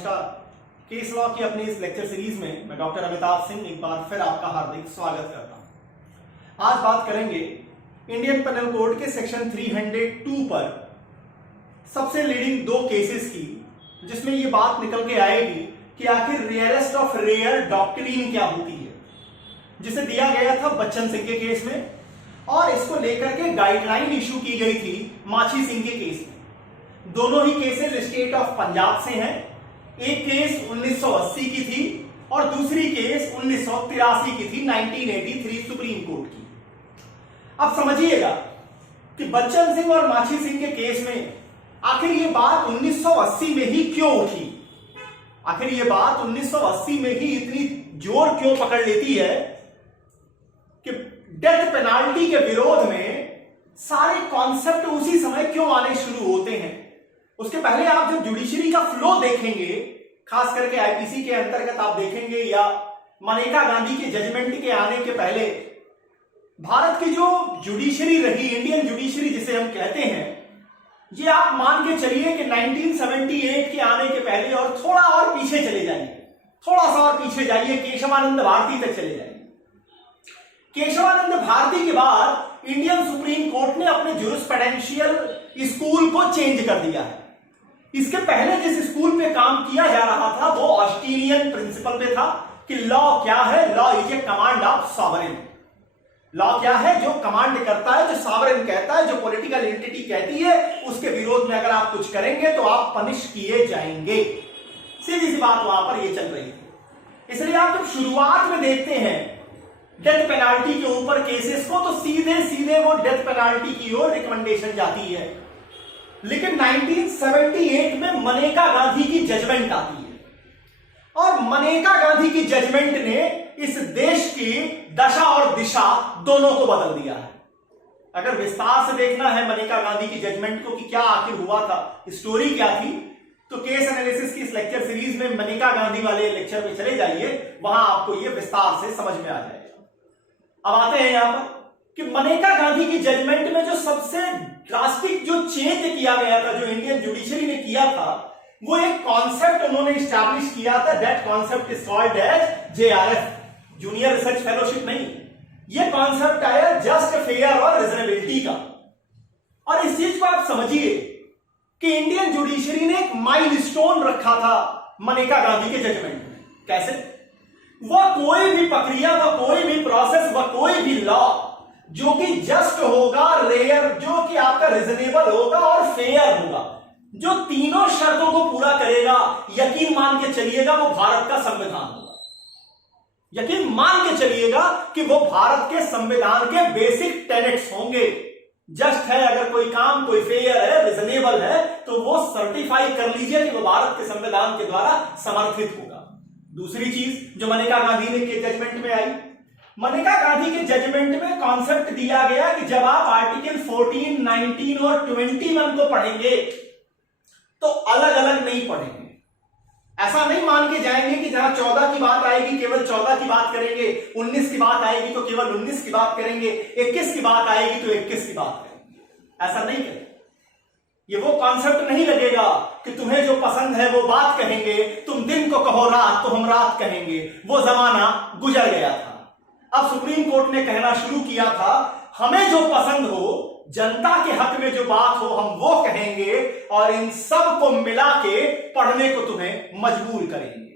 नमस्कार। Case law की अपनी इस लेक्चर सीरीज में मैं डॉक्टर अमिताभ सिंह एक बार फिर आपका हार्दिक स्वागत करता हूं। आज बात करेंगे इंडियन पेनल कोड के सेक्शन 302 पर सबसे लीडिंग दो केसेस की, जिसमें ये बात निकल के आएगी कि आखिर रेयरेस्ट ऑफ रेयर डॉक्ट्रिन क्या होती है, जिसे दिया गया था बच्चन सिंह के केस में, और इसको लेकर के गाइडलाइन इशू की गई थी माछी सिंह के केस में। दोनों ही केसेस स्टेट ऑफ पंजाब से हैं। एक केस 1980 की थी और दूसरी केस 1983 की थी, 1983 सुप्रीम कोर्ट की। अब समझिएगा कि बच्चन सिंह और माछी सिंह के केस में आखिर ये बात 1980 में ही क्यों उठी, आखिर ये बात 1980 में ही इतनी जोर क्यों पकड़ लेती है कि डेथ पेनाल्टी के विरोध में सारे कॉन्सेप्ट उसी समय क्यों आने शुरू होते हैं। उसके पहले आप जब जुडिशरी का फ्लो देखेंगे, खास करके आईपीसी के अंतर्गत आप देखेंगे, या मनेका गांधी के जजमेंट के आने के पहले भारत की जो जुडिशरी रही, इंडियन जुडिशरी जिसे हम कहते हैं, ये आप मान के चलिए कि 1978 के आने के पहले और थोड़ा और पीछे चले जाइए, थोड़ा सा और पीछे जाइए, केशवानंद भारती तक चले जाइए। केशवानंद भारती के बाद इंडियन सुप्रीम कोर्ट ने अपने ज्यूरिस्प्रूडेंशियल स्कूल को चेंज कर दिया है। इसके पहले जिस स्कूल पे काम किया जा रहा था वो ऑस्ट्रेलियन प्रिंसिपल पे था कि लॉ क्या है, law is a command of sovereign. Law क्या है? जो कमांड करता है, जो सॉवरेन कहता है, जो पॉलिटिकल एंटिटी कहती है, उसके विरोध में अगर आप कुछ करेंगे तो आप पनिश किए जाएंगे। सीधी सी बात वहां पर ये चल रही थी। इसलिए आप जब शुरुआत में देखते हैं डेथ पेनाल्टी के ऊपर केसेस को, तो सीधे सीधे वो डेथ पेनाल्टी की ओर रिकमेंडेशन जाती है। लेकिन 1978 में मनेका गांधी की जजमेंट आती है, और मनेका गांधी की जजमेंट ने इस देश की दशा और दिशा दोनों को बदल दिया है। अगर विस्तार से देखना है मनेका गांधी की जजमेंट को कि क्या आखिर हुआ था, स्टोरी क्या थी, तो केस एनालिसिस की इस लेक्चर सीरीज में मनेका गांधी वाले लेक्चर में चले जाइए, वहां आपको यह विस्तार से समझ में आ जाएगा। अब आते हैं यहां पर कि मनेका गांधी की जजमेंट में जो सबसे ड्रास्टिक जो चेंज किया गया था, जो इंडियन जुडिशरी ने किया था, वो एक कॉन्सेप्ट उन्होंने एस्टैब्लिश किया था। That concept is called as JRF, junior research fellowship नहीं। ये कॉन्सेप्ट आया जस्ट फेयर और रिजनेबिलिटी का। और इस चीज को आप समझिए कि इंडियन जुडिशरी ने एक माइलस्टोन रखा था मनेका गांधी के जजमेंट में। कैसे? वह कोई भी प्रक्रिया, वह कोई भी प्रोसेस, वह कोई भी लॉ जो कि जस्ट होगा, रेयर, जो कि आपका रिजनेबल होगा और फेयर होगा, जो तीनों शर्तों को पूरा करेगा, यकीन मान के चलिएगा वो भारत का संविधान होगा। यकीन मान के चलिएगा कि वो भारत के संविधान के बेसिक टेनेट्स होंगे। जस्ट है अगर कोई काम, कोई फेयर है, रिजनेबल है, तो वो सर्टिफाई कर लीजिए कि वो भारत के संविधान के द्वारा समर्थित होगा। दूसरी चीज जो मनेका गांधी ने के जजमेंट में आई, मनेका गांधी के जजमेंट में कॉन्सेप्ट दिया गया कि जब आप आर्टिकल 14, 19 और 21 को पढ़ेंगे तो अलग अलग नहीं पढ़ेंगे। ऐसा नहीं मान के जाएंगे कि जहां 14 की बात आएगी केवल 14 की बात करेंगे, 19 की बात आएगी तो केवल 19 की बात करेंगे, 21 की बात आएगी तो 21 की बात करेंगे। ऐसा नहीं करेंगे। ये वो कॉन्सेप्ट नहीं लगेगा कि तुम्हें जो पसंद है वो बात कहेंगे, तुम दिन को कहो रात तो हम रात कहेंगे। वो जमाना गुजर गया था। अब सुप्रीम कोर्ट ने कहना शुरू किया था, हमें जो पसंद हो, जनता के हक में जो बात हो, हम वो कहेंगे और इन सब को मिला के पढ़ने को तुम्हें मजबूर करेंगे।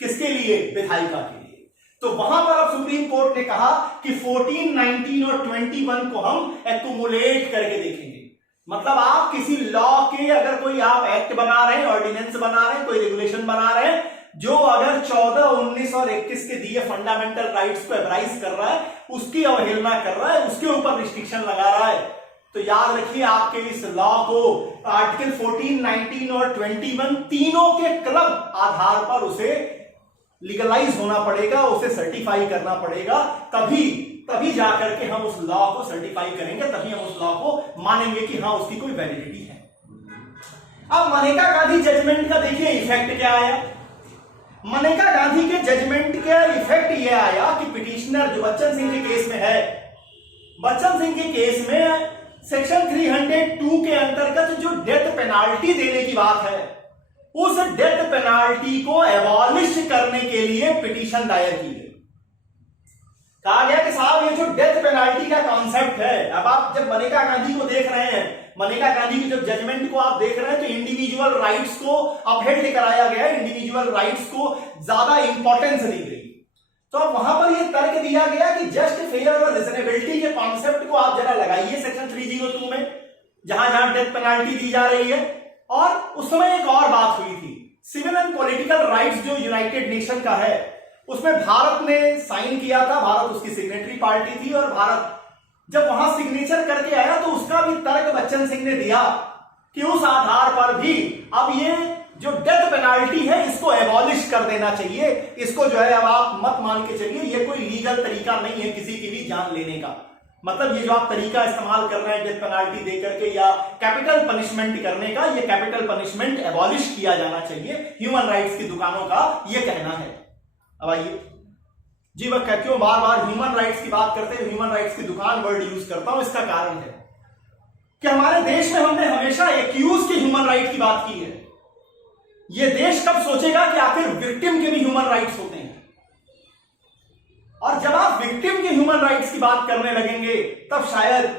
किसके लिए? विधायिका के लिए। तो वहां पर अब सुप्रीम कोर्ट ने कहा कि 14, 19 और 21 को हम एक्युमुलेट करके देखेंगे। मतलब आप किसी लॉ के, अगर कोई आप एक्ट बना रहे हैं, ऑर्डिनेंस बना रहे हैं, कोई रेगुलेशन बना रहे हैं, जो अगर 14, 19 और 21 के दिए फंडामेंटल राइट्स को एब्राइज कर रहा है, उसकी अवहेलना कर रहा है, उसके ऊपर रिस्ट्रिक्शन लगा रहा है, तो याद रखिए आपके इस लॉ को आर्टिकल 14, 19 और 21 तीनों के क्लब आधार पर उसे लीगलाइज होना पड़ेगा, उसे सर्टिफाई करना पड़ेगा। तभी जाकर के हम उस लॉ को सर्टिफाई करेंगे, तभी हम उस लॉ को मानेंगे कि हाँ उसकी कोई वैलिडिटी है। अब मनेका गांधी जजमेंट का देखिए इफेक्ट क्या आया। मनेका गांधी के जजमेंट का इफेक्ट यह आया कि पिटिशनर जो बच्चन सिंह के केस में है, बच्चन सिंह के केस में सेक्शन 302 के अंतर्गत जो डेथ पेनाल्टी देने की बात है, उस डेथ पेनाल्टी को एबॉलिश करने के लिए पिटीशन दायर की गई। कहा गया कि साहब ये जो डेथ पेनाल्टी का कॉन्सेप्ट है, अब आप जब मनेका गांधी को देख रहे हैं, मनेका गांधी की जब जजमेंट को आप देख रहे हैं, तो इंडिविजुअल राइट्स को अपहेल्ड कराया गया, इंडिविजुअल राइट्स को ज्यादा इंपॉर्टेंस दी गई। तो अब वहां पर यह तर्क दिया गया कि जस्ट फेयर और रिजनेबिलिटी के कॉन्सेप्ट को आप जरा लगाइए सेक्शन 302 में, जहां जहां डेथ पेनाल्टी दी जा रही है। और उस समय एक और बात हुई थी, सिविल एंड पॉलिटिकल राइट्स जो यूनाइटेड नेशन का है, उसमें भारत ने साइन किया था, भारत उसकी सिग्नेटरी पार्टी थी, और भारत जब वहां सिग्नेचर करके आया तो उसका भी तर्क बच्चन सिंह ने दिया कि उस आधार पर भी अब ये जो डेथ पेनाल्टी है इसको एबॉलिश कर देना चाहिए। इसको जो है अब आप मत मान के चलिए, ये कोई लीगल तरीका नहीं है किसी की भी जान लेने का। मतलब ये जो आप तरीका इस्तेमाल कर रहे हैं डेथ पेनाल्टी देकर के या कैपिटल पनिशमेंट करने का, ये कैपिटल पनिशमेंट एबॉलिश किया जाना चाहिए, ह्यूमन राइट्स की दुकानों का ये कहना है। अब आइए जी, वह क्यों बार बार ह्यूमन राइट्स की बात करते हैं, ह्यूमन राइट्स की दुकान वर्ड यूज करता हूं, इसका कारण है कि हमारे देश में हमने हमेशा एक्यूज के ह्यूमन राइट की बात की है। यह देश कब सोचेगा कि आखिर विक्टिम के भी ह्यूमन राइट्स होते हैं? और जब आप विक्टिम के ह्यूमन राइट्स की बात करने लगेंगे तब शायद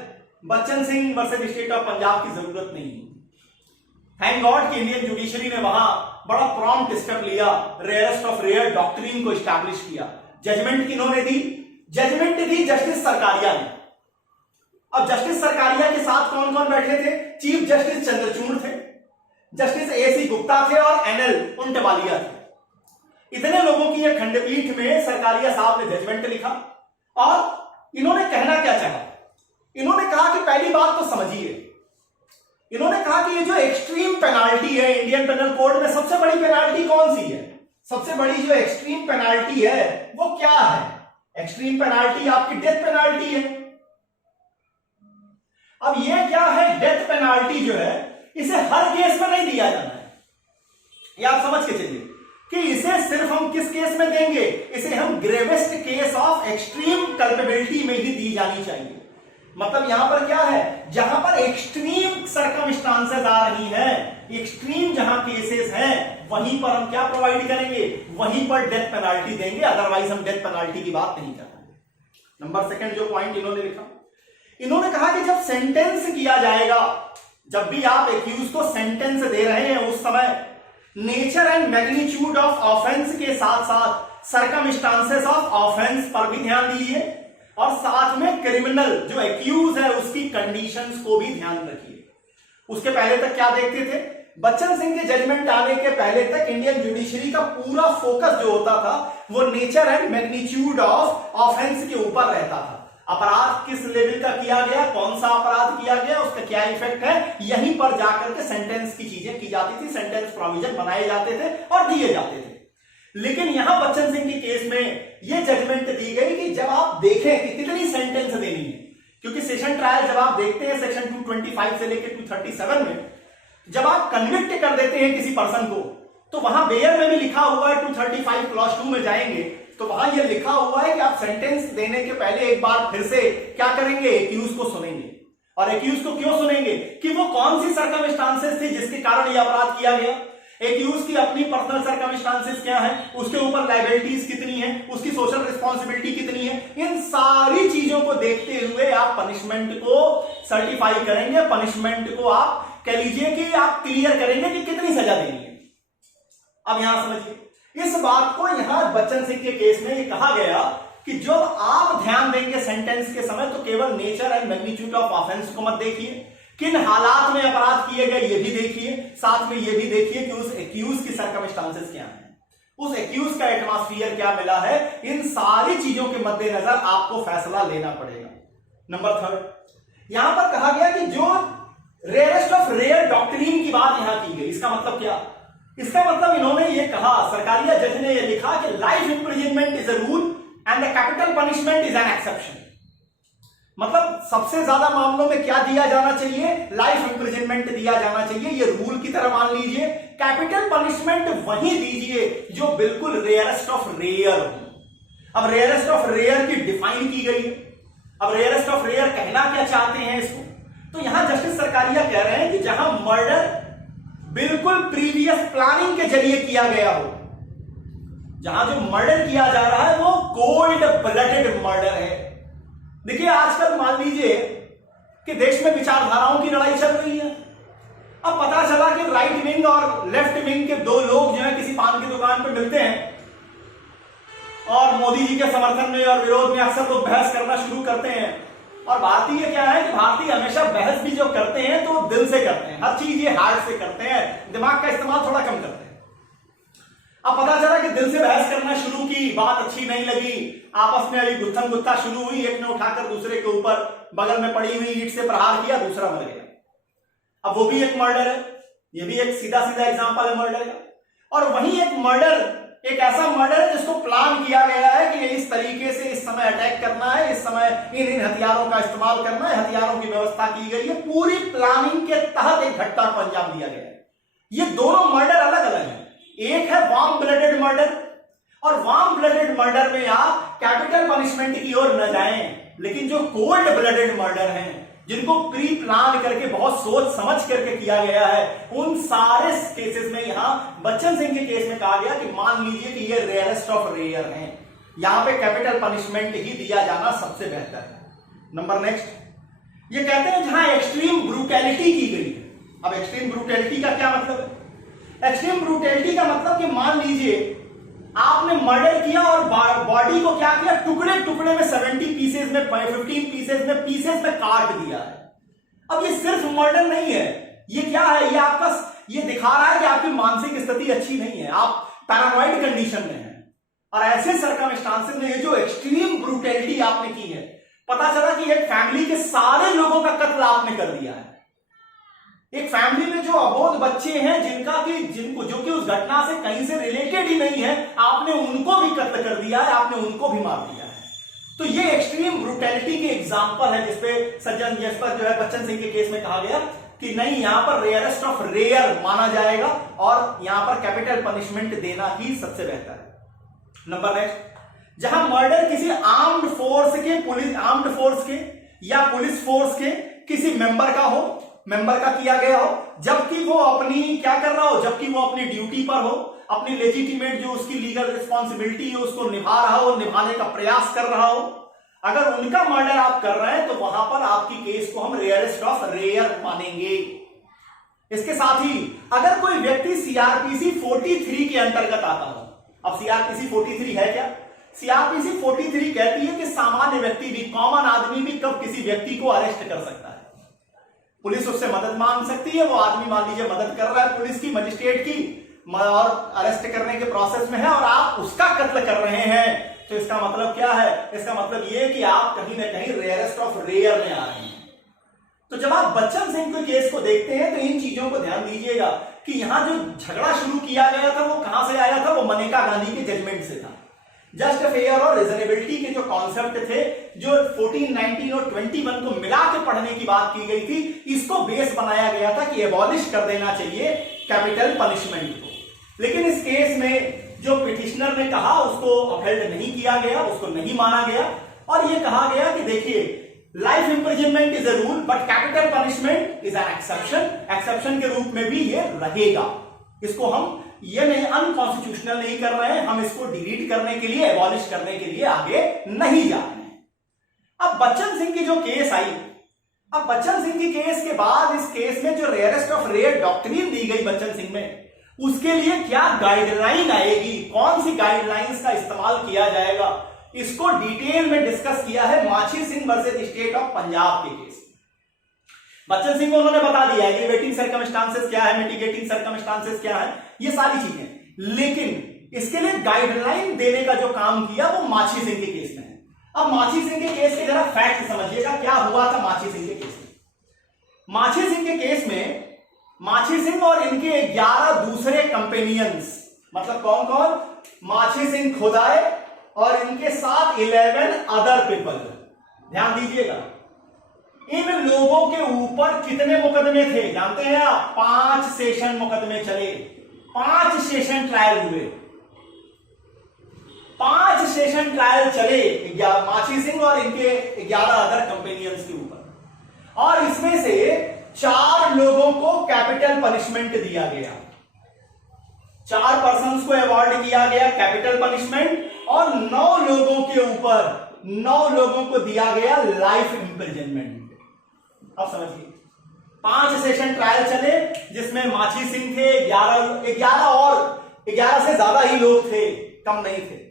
Bachchan Singh versus state of Punjab की जरूरत नहीं है। थैंक गॉड कि इंडियन जुडिशरी ने वहां बड़ा प्रॉम्प्ट स्टेप लिया, रेयरेस्ट ऑफ रेयर डॉक्ट्रिन को एस्टैब्लिश किया। जजमेंट किन्होंने दी? जजमेंट दी जस्टिस सरकारिया ने। अब जस्टिस सरकारिया के साथ कौन कौन बैठे थे? चीफ जस्टिस चंद्रचूड़ थे, जस्टिस एसी गुप्ता थे और एनएल उंटवालिया थे। इतने लोगों की एक खंडपीठ में सरकारिया साहब ने जजमेंट लिखा और इन्होंने कहना क्या चाहा? इन्होंने कहा कि पहली बात तो समझिए, इन्होंने कहा कि ये जो एक्सट्रीम पेनाल्टी है इंडियन पेनल कोड में, सबसे बड़ी पेनाल्टी कौन सी है? सबसे बड़ी जो एक्सट्रीम पेनाल्टी है वो क्या है? एक्सट्रीम पेनाल्टी आपकी डेथ पेनाल्टी है। अब ये क्या है? डेथ पेनाल्टी जो है इसे हर केस में नहीं दिया जाना है, ये आप समझ के चलिए कि इसे सिर्फ हम किस केस में देंगे? इसे हम gravest case of extreme culpability में ही दी जानी चाहिए। मतलब यहां पर क्या है? जहां पर एक्सट्रीम सर्कमस्टांसेस आ रही हैं, एक्सट्रीम जहां केसेस हैं, वहीं पर हम क्या प्रोवाइड करेंगे? वहीं पर डेथ पेनाल्टी देंगे, अदरवाइज हम डेथ पेनाल्टी की बात नहीं कर रहे। नंबर सेकंड जो पॉइंट इन्होंने लिखा, इन्होंने कहा कि जब सेंटेंस किया जाएगा, जब भी आप एक्यूज को सेंटेंस दे रहे हैं उस समय nature and magnitude of offence के साथ साथ सर्कमस्टांसेस ऑफ ऑफेंस पर भी ध्यान दीजिए और साथ में क्रिमिनल जो एक्यूज है उसकी कंडीशंस को भी ध्यान रखिए। उसके पहले तक क्या देखते थे? बच्चन सिंह के जजमेंट आने के पहले तक इंडियन जुडिशरी का पूरा फोकस जो होता था वो nature and magnitude of offence के ऊपर रहता था। अपराध किस लेवल का किया गया, कौन सा अपराध किया गया, उसका क्या इफेक्ट है, यहीं पर जाकर के सेंटेंस की चीजें की जाती थी, सेंटेंस प्रोविजन बनाए जाते थे और दिए जाते थे। लेकिन यहां बच्चन सिंह के केस में यह जजमेंट दी गई कि जब आप देखें कि कितनी सेंटेंस देनी है, क्योंकि सेशन ट्रायल जब आप देखते हैं सेक्शन 225 से लेकर 237 में, जब आप कन्विक्ट कर देते हैं किसी पर्सन को तो वहां बेयर में भी लिखा हुआ है, 235 क्लॉज 2 में जाएंगे तो वहां यह लिखा हुआ है कि आप सेंटेंस देने के पहले एक बार फिर से क्या करेंगे? एक्यूज को सुनेंगे। और एक्यूज को क्यों सुनेंगे? कि वो कौन सी सर्कमस्टांसेस थी जिसके कारण यह अपराध किया गया, एक्यूज की अपनी पर्सनल सर्कमस्टांसेस क्या है, उसके ऊपर लायबिलिटीज कितनी है, उसकी सोशल रिस्पॉन्सिबिलिटी कितनी है, इन सारी चीजों को देखते हुए आप पनिशमेंट को सर्टिफाई करेंगे, पनिशमेंट को आप कह लीजिए कि आप क्लियर करेंगे कि कितनी सजा देनी है। अब यहां समझिए इस बात को, यहां बच्चन सिंह के केस में ये कहा गया कि जब आप ध्यान देंगे सेंटेंस के समय तो केवल nature and magnitude of offence को मत देखिए, किन हालात में अपराध किए गए ये भी देखिए, साथ में ये भी देखिए कि उस एक्यूज की सर्कमस्टांसेस क्या हैं, उस एक्यूज का एटमॉस्फियर क्या मिला है। इन सारी चीजों के मद्देनजर आपको फैसला लेना पड़ेगा। नंबर थर्ड, यहां पर कहा गया कि जो रेयरेस्ट ऑफ रेयर डॉक्ट्रिन की बात यहां की गई, इसका मतलब क्या? इसका मतलब इन्होंने ये कहा, सरकारिया जज ने ये लिखा कि life imprisonment is a rule and the capital punishment is an exception. मतलब सबसे ज्यादा मामलों में क्या दिया जाना चाहिए? लाइफ इंप्रिजनमेंट दिया जाना चाहिए, ये रूल की तरह मान लीजिए। कैपिटल पनिशमेंट वही दीजिए जो बिल्कुल रेयरेस्ट ऑफ रेयर हो। अब रेयरेस्ट ऑफ रेयर की डिफाइन की गई है। अब रेयरेस्ट ऑफ रेयर कहना क्या चाहते हैं इसको? तो यहां जस्टिस सरकारिया कह रहे हैं कि जहां मर्डर बिल्कुल प्रीवियस प्लानिंग के जरिए किया गया हो। जहां जो मर्डर किया जा रहा है वो कोल्ड ब्लडेड मर्डर है। देखिए आजकल मान लीजिए कि देश में विचारधाराओं की लड़ाई चल रही है। अब पता चला कि राइट विंग और लेफ्ट विंग के दो लोग जो है किसी पान की दुकान पर मिलते हैं और मोदी जी के समर्थन में और विरोध में अक्सर लोग बहस करना शुरू करते हैं। और भारतीय क्या है कि भारतीय हमेशा बहस भी जो करते हैं तो दिल से करते हैं, हर चीज ये हार्ट से करते हैं, दिमाग का इस्तेमाल थोड़ा कम करते हैं। अब पता चला कि दिल से बहस करना शुरू की, बात अच्छी नहीं लगी, आपस में अभी गुत्थम गुत्था शुरू हुई, एक ने उठाकर दूसरे के ऊपर बगल में पड़ी हुई ईंट से प्रहार किया, दूसरा मर गया। अब वो भी एक मर्डर है, ये भी एक सीधा सीधा एग्जाम्पल है मर्डर का। और वहीं एक मर्डर, एक ऐसा मर्डर है जिसको प्लान किया गया है कि इस तरीके से इस समय अटैक करना है, इस समय इन हथियारों का इस्तेमाल करना है, हथियारों की व्यवस्था की गई है, पूरी प्लानिंग के तहत एक घटना को अंजाम दिया गया है। ये दोनों मर्डर अलग अलग हैं। एक है वार्म ब्लडेड मर्डर, और वार्म ब्लडेड मर्डर में आप कैपिटल पनिशमेंट की ओर न जाएं, लेकिन जो कोल्ड ब्लडेड मर्डर हैं, जिनको प्री प्लान करके बहुत सोच समझ करके किया गया है, उन सारे केसेस में यहां बच्चन सिंह के केस में कहा गया कि मान लीजिए कि ये रेयरेस्ट ऑफ रेयर हैं, यहां पे कैपिटल पनिशमेंट ही दिया जाना सबसे बेहतर है। नंबर नेक्स्ट, ये कहते हैं जहां एक्सट्रीम ब्रूटैलिटी की गई है। अब एक्सट्रीम ब्रूटैलिटी का क्या मतलब है? एक्सट्रीम ब्रूटैलिटी का मतलब कि मान लीजिए आपने मर्डर किया और बॉडी को क्या किया, टुकड़े टुकड़े में 70 पीसेस में, 15 पीसेस में काट दिया है। अब ये सिर्फ मर्डर नहीं है, ये क्या है, ये आपका ये दिखा रहा है कि आपकी मानसिक स्थिति अच्छी नहीं है, आप पैरानॉइड कंडीशन में हैं। और ऐसे सर्कमस्टांसेस में ये जो एक्सट्रीम ब्रूटैलिटी आपने की है, पता चला कि एक फैमिली के सारे लोगों का कत्ल आपने कर दिया है। एक फैमिली में जो अबोध बच्चे हैं जिनको जो कि उस घटना से कहीं से रिलेटेड ही नहीं है, आपने उनको भी कत्ल कर दिया है, आपने उनको भी मार दिया है। तो ये एक्सट्रीम ब्रूटैलिटी के एग्जांपल है जिसपे जिस पर जो है बच्चन सिंह के केस में कहा गया कि नहीं, यहां पर रेयरेस्ट ऑफ रेयर माना जाएगा और यहां पर कैपिटल पनिशमेंट देना ही सबसे बेहतर है। नंबर नेक्स्ट, जहां मर्डर किसी आर्म्ड फोर्स के या पुलिस फोर्स के किसी मेंबर का किया गया हो, जबकि वो अपनी क्या कर रहा हो, जबकि वो अपनी ड्यूटी पर हो, अपनी लेजिटिमेट जो उसकी लीगल रिस्पॉन्सिबिलिटी है उसको निभा रहा हो, निभाने का प्रयास कर रहा हो, अगर उनका मर्डर आप कर रहे हैं तो वहां पर आपकी केस को हम रेयरेस्ट ऑफ रेयर मानेंगे। इसके साथ ही अगर कोई व्यक्ति सीआरपीसी 43 के अंतर्गत आता हो, अब सीआरपीसी 43 है क्या? सीआरपीसी 43 कहती है कि सामान्य व्यक्ति भी, कॉमन आदमी भी कब किसी व्यक्ति को अरेस्ट कर सकता है। पुलिस उससे मदद मांग सकती है, वो आदमी मान लीजिए मदद कर रहा है पुलिस की, मजिस्ट्रेट की, और अरेस्ट करने के प्रोसेस में है और आप उसका कत्ल कर रहे हैं, तो इसका मतलब क्या है? इसका मतलब ये कि आप कहीं ना कहीं रेयरेस्ट ऑफ रेयर में आ रहे हैं। तो जब आप बच्चन सिंह के केस को देखते हैं तो इन चीजों को ध्यान दीजिएगा कि यहां जो झगड़ा शुरू किया गया था वो कहां से आया था? वो मनेका गांधी के जजमेंट से था। जस्ट फेयर और रिजनेबिलिटी के जो कॉन्सेप्ट थे, जो 14, 19 और 21 को मिला के पढ़ने की बात की गई थी, इसको बेस बनाया गया था कि एबॉलिश कर देना चाहिए कैपिटल पनिशमेंट को। लेकिन इस केस में जो पिटिशनर ने कहा उसको अपहेल्ड नहीं किया गया, उसको नहीं माना गया, और यह कहा गया कि देखिए life imprisonment is a rule but capital punishment is an exception, exception के रूप में भी ये रहेगा। इसको हम ये नहीं अनकॉन्स्टिट्यूशनल नहीं कर रहे हैं, हम इसको डिलीट करने के लिए, एबॉलिश करने के लिए आगे नहीं जा रहे हैं। अब बच्चन सिंह की जो केस आई, अब बच्चन सिंह की केस के बाद इस केस में जो रेयरेस्ट ऑफ रेयर डॉक्ट्रिन दी गई बच्चन सिंह में, उसके लिए क्या गाइडलाइन आएगी, कौन सी गाइडलाइंस का इस्तेमाल किया जाएगा, इसको डिटेल में डिस्कस किया है माछी Singh versus state of Punjab के केस। बच्चन सिंह को उन्होंने बता दिया है कि वेटिंग सर्कमस्टांसेस क्या है, मिटिगेटिंग सर्कमस्टांसेस क्या है, ये सारी चीजें, लेकिन इसके लिए गाइडलाइन देने का जो काम किया वो माछी सिंह के केस में है। अब माछी सिंह के केस के जरा फैक्ट समझिएगा क्या हुआ था माछी सिंह के केस में। माछी सिंह के केस में माछी सिंह और इनके 11 दूसरे कंपेनियंस, मतलब कौन कौन? माछी सिंह खुदाए और इनके साथ 11 अदर पीपल। ध्यान दीजिएगा, इन लोगों के ऊपर कितने मुकदमे थे जानते हैं आप? 5 सेशन मुकदमे चले, 5 सेशन ट्रायल हुए, 5 सेशन ट्रायल चले माछी सिंह और इनके 11 अदर कंपेनियंस के ऊपर। और इसमें से 4 लोगों को कैपिटल पनिशमेंट दिया गया, 4 पर्सन्स को अवॉर्ड किया गया कैपिटल पनिशमेंट, और 9 लोगों के ऊपर 9 लोगों को दिया गया लाइफ इंप्रिजनमेंट। अब समझिए 5 सेशन ट्रायल चले जिसमें माछी सिंह थे, 11 से ज्यादा ही लोग थे, कम नहीं थे।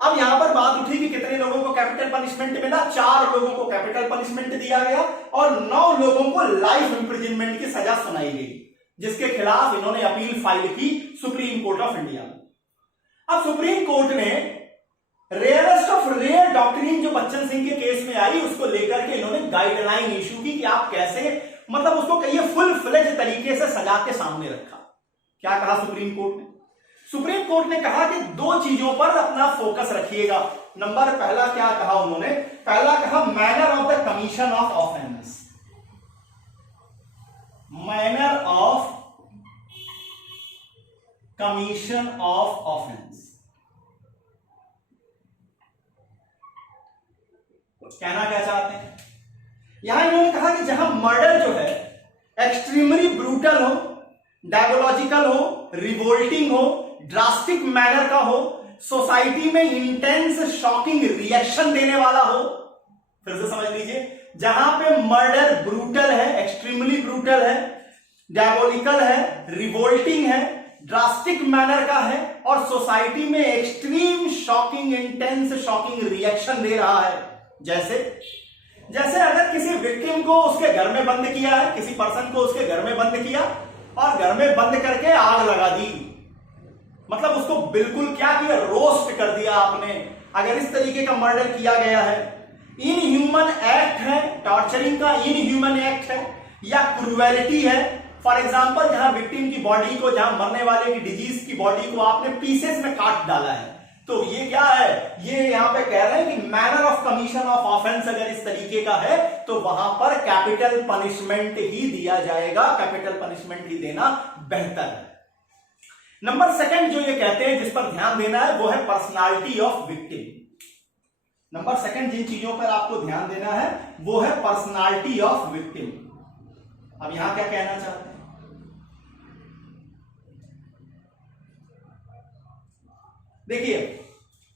अब यहां पर बात उठी कि कितने लोगों को कैपिटल पनिशमेंट मिला, 4 लोगों को कैपिटल पनिशमेंट दिया गया और 9 लोगों को लाइफ इंप्रिजनमेंट की सजा सुनाई गई, जिसके खिलाफ इन्होंने अपील फाइल की सुप्रीम कोर्ट ऑफ इंडिया में। अब सुप्रीम कोर्ट ने रेयरेस्ट ऑफ रेयर डॉक्ट्रिन जो बच्चन सिंह के केस में आई, उसको लेकर के इन्होंने गाइडलाइन इशू की कि आप कैसे, मतलब उसको कहिए फुल फ्लेज तरीके से सजा के सामने रखा। क्या कहा सुप्रीम कोर्ट ने? सुप्रीम कोर्ट ने कहा कि 2 चीजों पर अपना फोकस रखिएगा। नंबर पहला क्या कहा उन्होंने? पहला कहा manner of the commission of offence, manner of commission of offence. कहना क्या चाहते हैं? यहां इन्होंने कहा कि जहां मर्डर जो है एक्सट्रीमली ब्रूटल हो, डायबोलॉजिकल हो, रिवोल्टिंग हो, ड्रास्टिक मैनर का हो, सोसाइटी में इंटेंस शॉकिंग रिएक्शन देने वाला हो। फिर से समझ लीजिए, जहां पे मर्डर ब्रूटल है, एक्सट्रीमली ब्रूटल है, डायबोलिकल है, रिवोल्टिंग है, ड्रास्टिक मैनर का है और सोसाइटी में extreme shocking, intense shocking reaction दे रहा है। जैसे अगर किसी विक्टिम को उसके घर में बंद किया है, किसी पर्सन को उसके घर में बंद किया और घर में बंद करके आग लगा दी, मतलब उसको बिल्कुल क्या किया, रोस्ट कर दिया आपने। अगर इस तरीके का मर्डर किया गया है, इनह्यूमन एक्ट है, टॉर्चरिंग का इनह्यूमन एक्ट है या क्रूएलिटी है। फॉर एग्जांपल, जहां विक्टिम की बॉडी को, जहां मरने वाले की डिजीज की बॉडी को आपने पीसेस में काट डाला है, तो ये क्या है, ये यहां पे कह रहे हैं कि manner of commission of offence अगर इस तरीके का है तो वहां पर कैपिटल पनिशमेंट ही दिया जाएगा, कैपिटल पनिशमेंट ही देना बेहतर है। नंबर 2 जो ये कहते हैं जिस पर ध्यान देना है वो है पर्सनालिटी ऑफ विक्टिम। नंबर 2 जिन चीजों पर आपको ध्यान देना है वो है पर्सनालिटी ऑफ विक्टिम। अब यहां क्या कहना चाहते हैं? देखिए,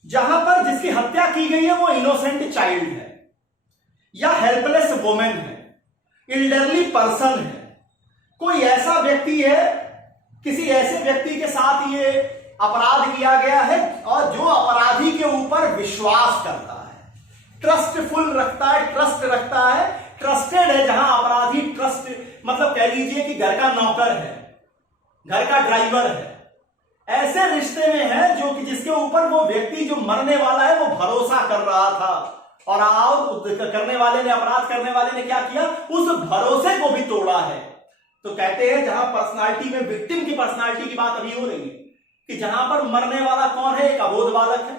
जहां पर जिसकी हत्या की गई है वो इनोसेंट चाइल्ड है या हेल्पलेस वुमेन है, एल्डरली पर्सन है, कोई ऐसा व्यक्ति है, किसी ऐसे व्यक्ति के साथ ये अपराध किया गया है और जो अपराधी के ऊपर विश्वास करता है, ट्रस्टफुल रखता है, ट्रस्ट रखता है, ट्रस्टेड है। जहां अपराधी ट्रस्ट, मतलब कह लीजिए कि घर का नौकर है, घर का ड्राइवर है, ऐसे रिश्ते में है जो कि जिसके ऊपर वो व्यक्ति जो मरने वाला है वो भरोसा कर रहा था और करने वाले ने, अपराध करने वाले ने क्या किया, उस भरोसे को भी तोड़ा है। तो कहते हैं जहां पर्सनालिटी में विक्टिम की पर्सनालिटी की बात अभी हो रही है कि जहां पर मरने वाला कौन है, एक अबोध बालक है,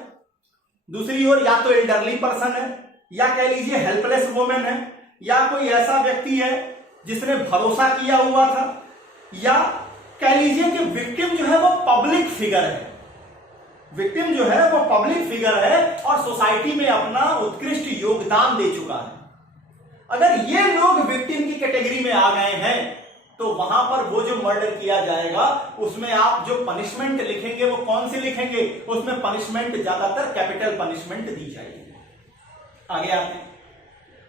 दूसरी ओर या तो एल्डरली पर्सन है या कह लीजिए हेल्पलेस वुमेन है या कोई ऐसा व्यक्ति है जिसने भरोसा किया हुआ था, या कह लीजिए कि विक्टिम जो है वो पब्लिक फिगर है, विक्टिम जो है वो पब्लिक फिगर है और सोसाइटी में अपना उत्कृष्ट योगदान दे चुका है। अगर ये लोग विक्टिम की कैटेगरी में आ गए हैं तो वहां पर वो जो मर्डर किया जाएगा उसमें आप जो पनिशमेंट लिखेंगे वो कौन सी लिखेंगे, उसमें पनिशमेंट ज्यादातर कैपिटल पनिशमेंट दी जाएगी। आगे आते हैं।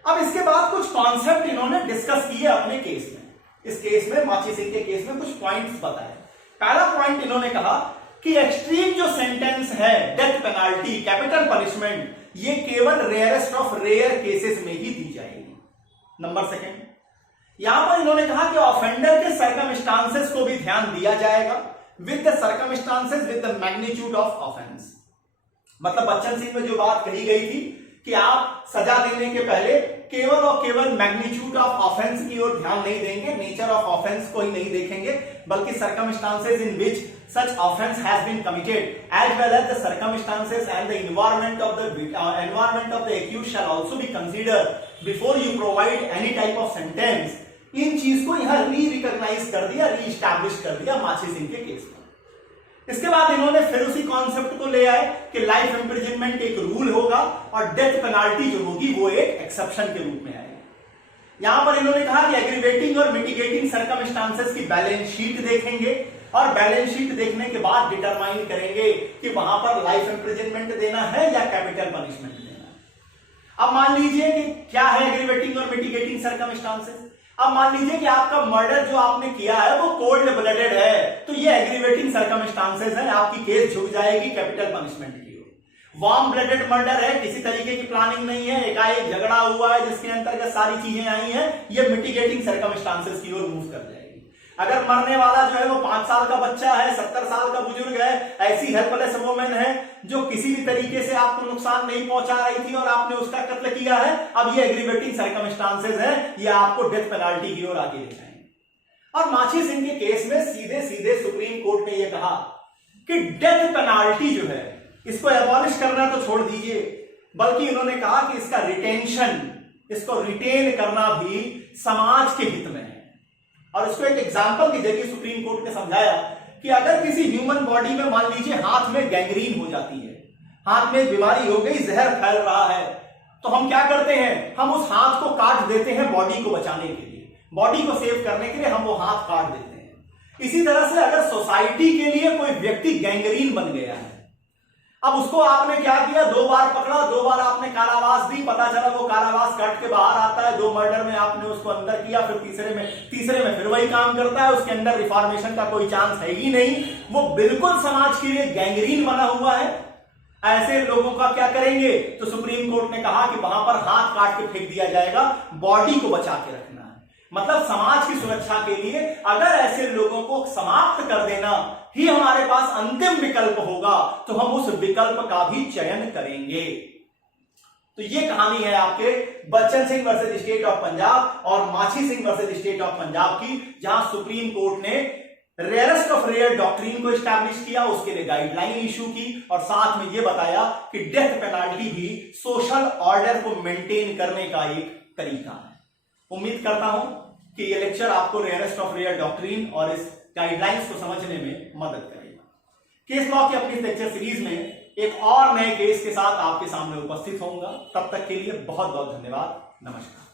अब इसके बाद कुछ कॉन्सेप्ट इन्होंने डिस्कस किए अपने केस में। इस केस में, माची सिंह के केस में कुछ पॉइंट्स बताए। पहला पॉइंट इन्होंने कहा कि एक्सट्रीम जो सेंटेंस है, डेथ पेनाल्टी, कैपिटल पनिशमेंट, ये केवल रेयरेस्ट ऑफ रेयर केसेस में ही दी जाएगी। नंबर 2, यहां पर इन्होंने कहा कि ऑफेंडर के सर्कमस्टांसेस को भी ध्यान दिया जाएगा, with the circumstances, with the magnitude of offence. मतलब बच्चन सिंह में जो बात कही गई थी कि आप सजा देने के पहले केवल और केवल मैग्नीट्यूड ऑफ ऑफेंस की ओर ध्यान नहीं देंगे, नेचर ऑफ ऑफेंस को ही नहीं देखेंगे, बल्कि circumstances in which such offence has been committed as well as the circumstances and the environment of the accused shall also be considered before you provide any type of sentence. इन चीज को यहां recognise कर दिया, re-establish कर दिया माची सिंह के केस में। इसके बाद इन्होंने फिर उसी कॉन्सेप्ट को ले आए कि लाइफ इंप्रिजनमेंट एक रूल होगा और डेथ पेनाल्टी जो होगी वो एक एक्सेप्शन के रूप में आएगी। यहां पर इन्होंने कहा कि एग्रीवेटिंग और मिटिगेटिंग सर्कमस्टांसेस की बैलेंस शीट देखेंगे और बैलेंस शीट देखने के बाद डिटरमाइन करेंगे कि वहां पर लाइफ इंप्रिजनमेंट देना है या कैपिटल पनिशमेंट देना है। अब मान लीजिए कि क्या है एग्रीवेटिंग और मिटिगेटिंग सर्कमस्टांसेस। अब मान लीजिए कि आपका मर्डर जो आपने किया है वो कोल्ड ब्लडेड है, तो ये एग्रीवेटिंग सर्कमस्टांसेस है, आपकी केस झुक जाएगी कैपिटल पनिशमेंट की ओर। वार्म ब्लडेड मर्डर है, किसी तरीके की प्लानिंग नहीं है, एकाएक झगड़ा हुआ है जिसके अंतर्गत सारी चीजें आई हैं, ये मिटिगेटिंग सर्कमस्टांसेस की ओर मूव कर जाएगी। अगर मरने वाला जो है वो 5 साल का बच्चा है, 70 साल का बुजुर्ग है, ऐसी हेल्पलेस वुमेन है जो किसी भी तरीके से आपको नुकसान नहीं पहुंचा रही थी और आपने उसका कत्ल किया है, अब ये एग्रीवेटिंग सर्कमस्टांसेस है, ये आपको डेथ पेनाल्टी की ओर आगे ले जाएंगे। और माछी सिंह के केस में सीधे सीधे सुप्रीम कोर्ट ने यह कहा कि डेथ पेनाल्टी जो है इसको एबॉलिश करना तो छोड़ दीजिए, बल्कि उन्होंने कहा कि इसका रिटेंशन, इसको रिटेन करना भी समाज के हित में है। और इसको एक एग्जांपल के जरिए सुप्रीम कोर्ट ने समझाया कि अगर किसी ह्यूमन बॉडी में मान लीजिए हाथ में गैंग्रीन हो जाती है, हाथ में बीमारी हो गई, जहर फैल रहा है, तो हम क्या करते हैं, हम उस हाथ को काट देते हैं बॉडी को बचाने के लिए, बॉडी को सेव करने के लिए हम वो हाथ काट देते हैं। इसी तरह से अगर सोसाइटी के लिए कोई व्यक्ति गैंग्रीन बन गया है, अब उसको आपने क्या किया, 2 बार पकड़ा, 2 बार आपने कारावास दी, पता चला वो कारावास कट के बाहर आता है, 2 मर्डर में आपने उसको अंदर किया, फिर तीसरे में फिर वही काम करता है, उसके अंदर रिफॉर्मेशन का कोई चांस है ही नहीं, वो बिल्कुल समाज के लिए गैंग्रीन बना हुआ है। ऐसे लोगों का क्या करेंगे, तो सुप्रीम कोर्ट ने कहा कि वहां पर हाथ काट के फेंक दिया जाएगा, बॉडी को बचा के रखना है। मतलब समाज की सुरक्षा के लिए अगर ऐसे लोगों को समाप्त कर देना ही हमारे पास अंतिम विकल्प होगा, तो हम उस विकल्प का भी चयन करेंगे। तो ये कहानी है आपके Bachchan Singh versus state of Punjab और माछी Singh versus state of Punjab की, जहां सुप्रीम कोर्ट ने रेयरेस्ट ऑफ रेयर डॉक्ट्रिन को एस्टैब्लिश किया, उसके लिए गाइडलाइन इशू की और साथ में यह बताया कि डेथ पेनाल्टी भी सोशल ऑर्डर को मेंटेन करने का एक तरीका है। उम्मीद करता हूं कि यह लेक्चर आपको रेयरेस्ट ऑफ रेयर डॉक्ट्रिन और इस गाइडलाइंस को समझने में मदद करेगा। केस लॉ की अपनी लेक्चर सीरीज में एक और नए केस के साथ आपके सामने उपस्थित होऊंगा। तब तक के लिए बहुत बहुत धन्यवाद। नमस्कार।